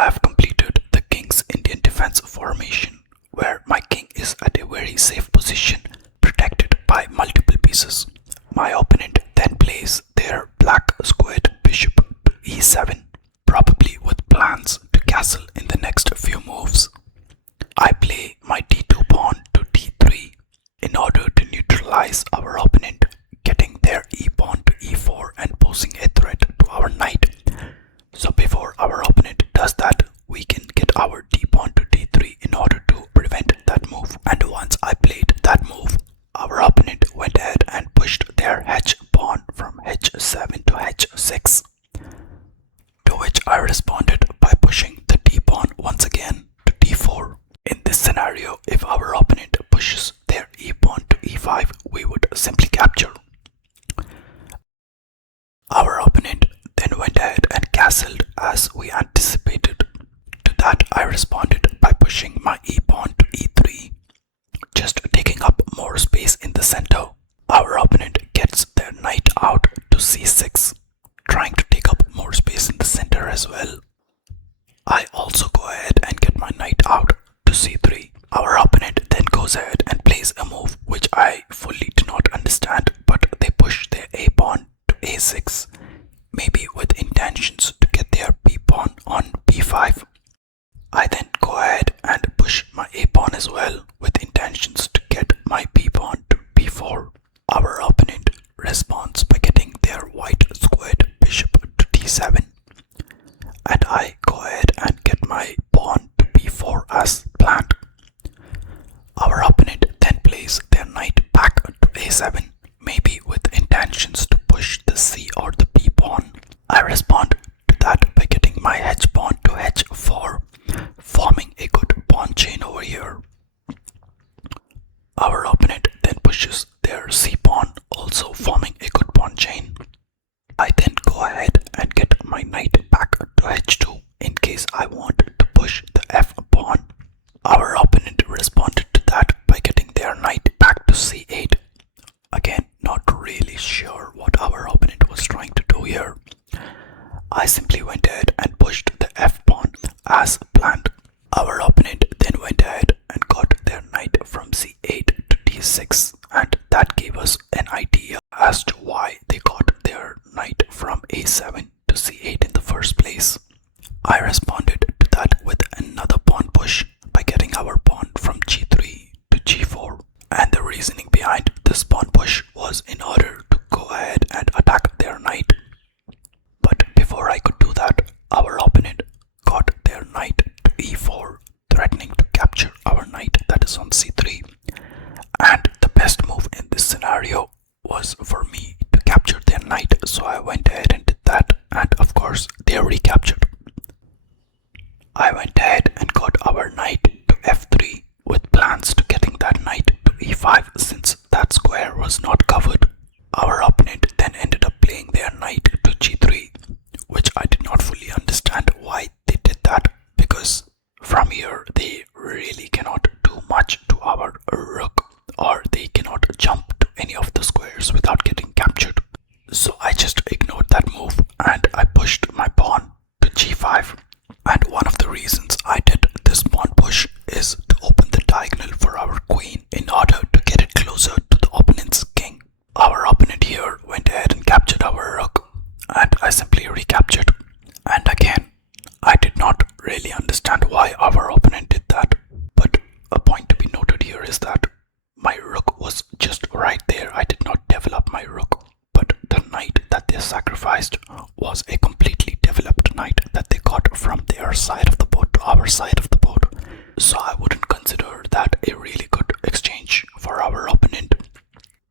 I have completed the king's Indian defense formation, where my king is at a very safe position, protected by multiple pieces. My opponent then plays their black squared bishop to e7, probably with plans to castle in the next few moves. I play my d2 pawn to d3 in order to neutralize our opponent, getting their e pawn to e4 and posing a threat to our knight. So before our opponent does that, we can get our d pawn to d3 in order to prevent that move. And once I played that move, our opponent went ahead and pushed their h pawn from h7 to h6, to which I responded by pushing the d pawn once again to d4. In this scenario, if our opponent pushes their e pawn to e5, we would simply capture. Our opponent then went ahead and castled as we anticipated. To that, I responded by pushing my e pawn to e3, just taking up more space in the center. Our opponent gets their knight out to c6, trying to take up more space in the center as well. I also go ahead and get my knight out to c3. Our opponent then goes ahead and plays a move which I fully do not understand, but they push their a pawn to a6, maybe with intentions to get their b pawn on b5. I then go ahead and push my a pawn as well, with intentions to get my b pawn to b4. Our opponent responds by getting their white squared bishop to d7, and I go ahead and get my pawn to b4 as planned. Our opponent then plays their knight back to a7, maybe with intentions to push the c or the b pawn. I respond to that by getting my h pawn to h4, forming a good pawn chain over here. Our opponent then pushes their c pawn, also forming a good pawn chain. I then go ahead and get my knight back to h2 in case I want to push the f pawn. Our opponent responded to that by getting their knight back to c8. Again, not really sure what our opponent was trying to do here. I simply went ahead and pushed the f pawn as planned. Our opponent then went ahead and got their knight from c8 to d6, and that gave us an idea as to why they got their knight from a7 to c8 in the first place. I responded to that with another pawn push by getting our pawn from g3 to g4, and the reasoning behind this pawn push was in order to go ahead and attack their knight. But before I could do that, our opponent got their knight to e4, threatening to capture our knight that is on c3. And the best move in this scenario was for me to capture their knight, so I went ahead and did that, and of course they recaptured. I went ahead and got our knight to f3 with plans to getting that knight to e5 since that square was not covered. Our opponent then ended up playing their knight to g3, which I did not fully understand why they did that, because from here they really cannot do much to our rook, or they cannot jump to any of the squares without getting captured. So I just ignored that move and I pushed my pawn to g5. And one of the reasons I did this pawn push is to open the diagonal for our queen in order to get it closer to the opponent's king. Our opponent here went ahead and captured our rook, and I simply recaptured. And again, I did not really understand why our opponent did that, but a point to be noted here is that my rook was just right there. I did not develop my rook, but the knight that they sacrificed was a completely developed knight that they got from their side of the board to our side of the board. So I wouldn't consider that a really good exchange for our opponent.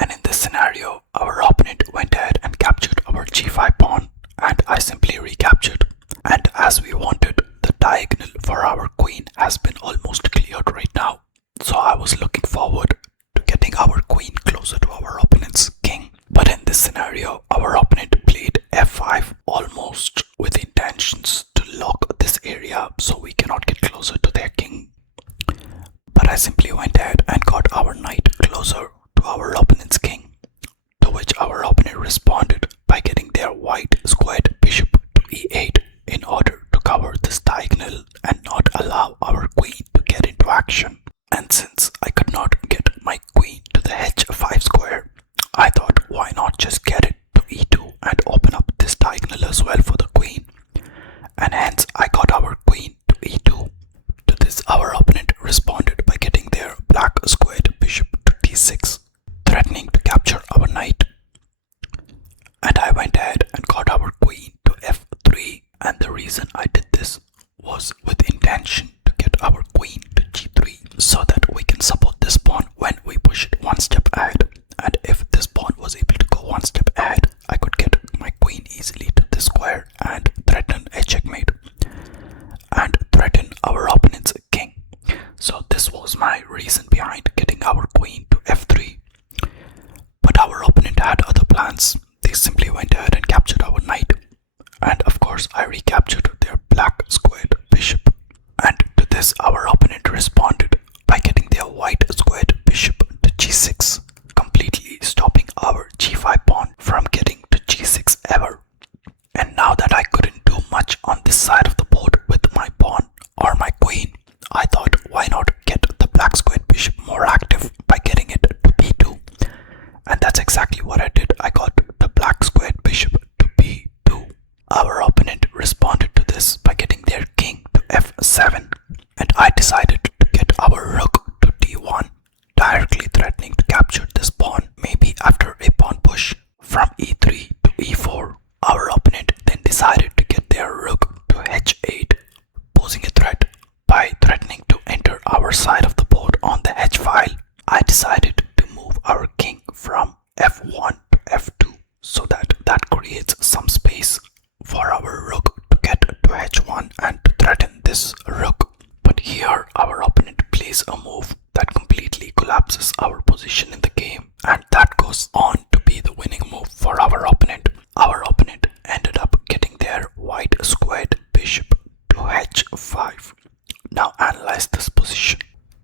And in this scenario, our opponent went ahead and captured our g5 pawn, and I simply recaptured. And as we wanted, the diagonal for our queen has been almost cleared right now. So I was looking forward to getting our queen closer to our opponent's king. But in this scenario, our opponent played f5 almost with intentions to lock this area so we cannot get closer to their king. But I simply went ahead and got our knight closer to our opponent's king, to which our opponent responded by getting their white squared bishop to e8 in order to cover this diagonal. diagonal and not allow our queen to get into action. And since I could not get my queen to the h5 square, I thought why not just get it to e2 and open up this diagonal as well for the queen. And hence I got our queen to e2. To this our opponent responded by getting their black squared bishop to d6, threatening to capture our knight. And I went ahead and got our queen to f3, and the reason I did this was with intention to get our queen to g3 so that we can support this pawn when we push it one step ahead. And if this pawn was able to go one step ahead, I could get my queen easily to this square and threaten a checkmate and threaten our opponent's king. So this was my reason behind getting our queen to f3. But our opponent had other plans. They simply went ahead and captured our knight. And of course I recaptured their black squared bishop. And to this our opponent responded by getting their white squared bishop to g6, completely stopping our g5 pawn from getting to g6 ever. And now that I couldn't do much on this side of the board with my pawn or my queen, I thought why not get the black squared bishop more active by getting it to b2. And that's exactly what I did. I got the black squared bishop to b2. Our opponent responded to this by getting their king to f7. And I decided to get our rook to d1, directly threatening to capture this pawn, maybe after a pawn push from e3 to e4. Our opponent then decided to get their rook to h8, posing a threat by threatening to enter our side of the board on the h file. I decided to move our king from f1 to f2 so that creates some space for our rook to get to h1 and to threaten this rook. But here our opponent plays a move that completely collapses our position in the game, and that goes on to be the winning move for our opponent. Our opponent ended up getting their white squared bishop to h5. Now analyze this position.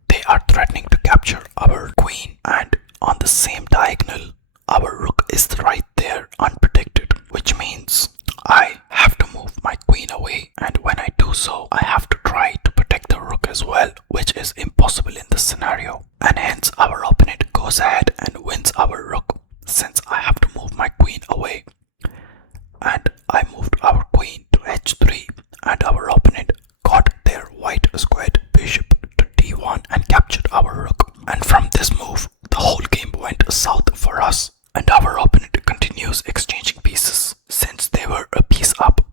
They are threatening to capture our queen, and on the same diagonal our rook is right there unprotected, which means I have to move my queen away, and when I do so I have to try to protect the rook as well, which is impossible in this scenario. And hence our opponent goes ahead and wins our rook since I have to move my queen away. And I moved our queen to h3, and our opponent got their white squared bishop to d1 and captured our rook. And from this move the whole game went south for us, and our opponent continues exchanging pieces since they were a piece up.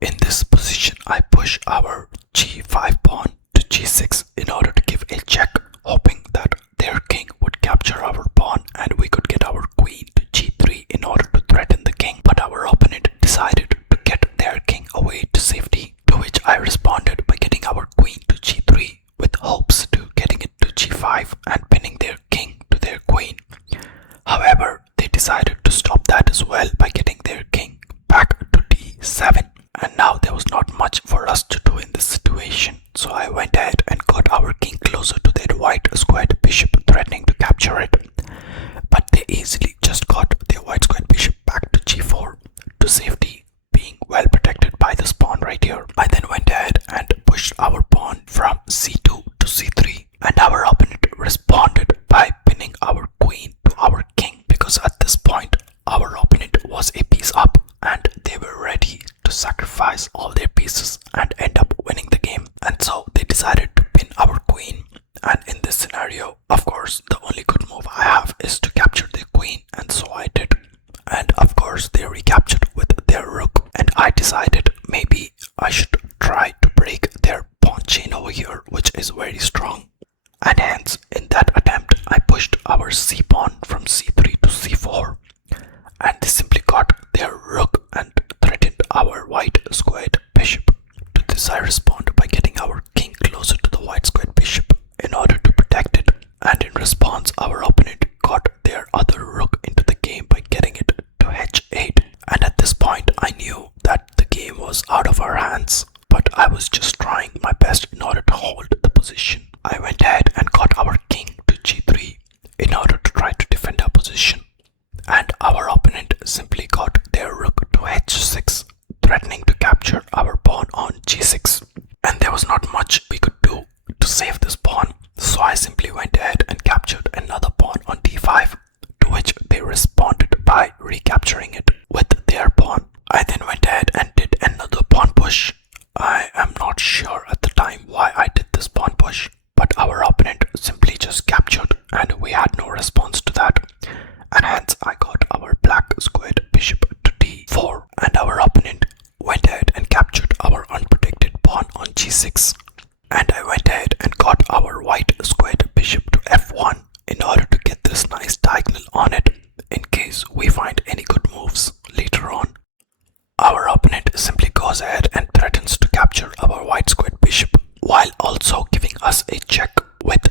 In this position I push our g5 pawn to g6 in order to give a check, hoping that their king would capture our pawn and we could get our queen to g3 in order to threaten the king. But our opponent decided to get their king away to safety, to which I responded by getting our queen to g3 with hopes to getting it to g5 and pinning their king to their queen. However, they decided to stop that as well by getting their king back to d7. And now there was not much for us to do in this situation, so I went ahead and got our king closer to their white squared bishop, threatening to capture it. But they easily just got their white squared bishop back to g4 to safety, being well protected by this pawn right here. I then went ahead and pushed our pawn from c2 to c3, and our opponent responded by pinning our queen to our king, because at this point our opponent was a piece up and they were ready to sacrifice all their pieces and end up winning the game. And so they decided to pin our queen, and in this scenario of course the only good move I have is to capture their queen, and so I did. And of course they recaptured with their rook, and I decided maybe I should try to break their pawn chain over here, which is very strong. And hence in that attempt I pushed our c pawn from c3 to c4, and they simply got their rook and threatened our white squared bishop. To this I respond by getting our king closer to the white squared bishop in order to protect it, and in response our opponent got their other rook into the game by getting it to h8. And at this point I knew that the game was out of our hands, but I was just trying my best in order to hold the position. I went ahead and got our king to g3 in order to try to defend our position, and our opponent simply got their rook to h6, threatening to capture our pawn on g6. And there was not much we could do to save this pawn, so I simply went ahead and captured another pawn on d5, to which they responded by recapturing it with their pawn. I then went ahead and did another pawn push. I am not sure at the time why I did this pawn push, but our opponent simply just captured and we had no response to that, and hence I got our black squared bishop to d4, and our opponent went ahead and captured our unprotected pawn on g6, and I went ahead and got our white squared bishop to f1 in order to get this nice diagonal on it in case we find any good moves later on. Our opponent simply goes ahead and threatens to capture our white squared bishop while also giving us a check with